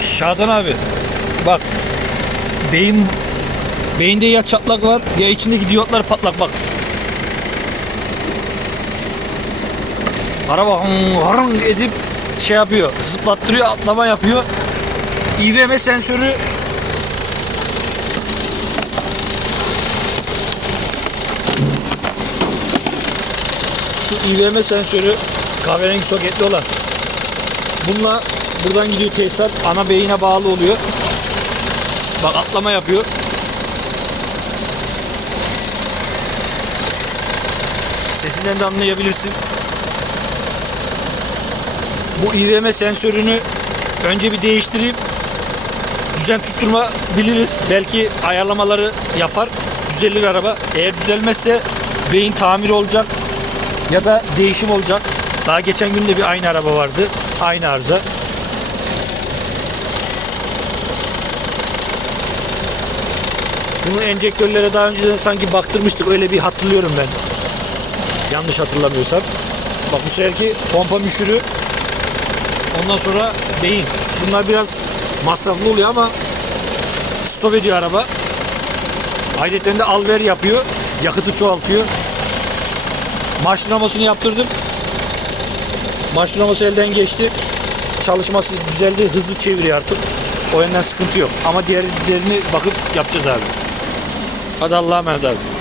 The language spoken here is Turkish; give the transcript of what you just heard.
Şadan abi bak beyin beyinde ya çatlak var ya içindeki diyotlar patlak bak. Araba hırın edip şey yapıyor zıplattırıyor atlama yapıyor. İVM sensörü şu İVM sensörü kahverengi soketli olan bununla buradan gidiyor tesisat ana beyine bağlı oluyor. Bak atlama yapıyor. Sesinden de anlayabilirsin. Bu İVM sensörünü önce bir değiştireyim. Düzen tutturma biliriz. Belki ayarlamaları yapar. Düzelir araba. Eğer düzelmezse beyin tamir olacak ya da değişim olacak. Daha geçen gün de bir aynı araba vardı. Aynı arıza. Bunu enjektörlere daha önceden sanki baktırmıştık. Öyle bir hatırlıyorum ben. Yanlış hatırlamıyorsam. Bak bu seferki pompa müşürü. Ondan sonra beyin. Bunlar biraz masraflı oluyor ama stop ediyor araba. Ayrıca de alver yapıyor. Yakıtı çoğaltıyor. Marşlamasını yaptırdım. Marşlaması elden geçti. Çalışması düzeldi. Hızlı çeviriyor artık. O yönden sıkıntı yok. Ama diğerlerini bakıp yapacağız abi. Hadi Allah'a emanet abi.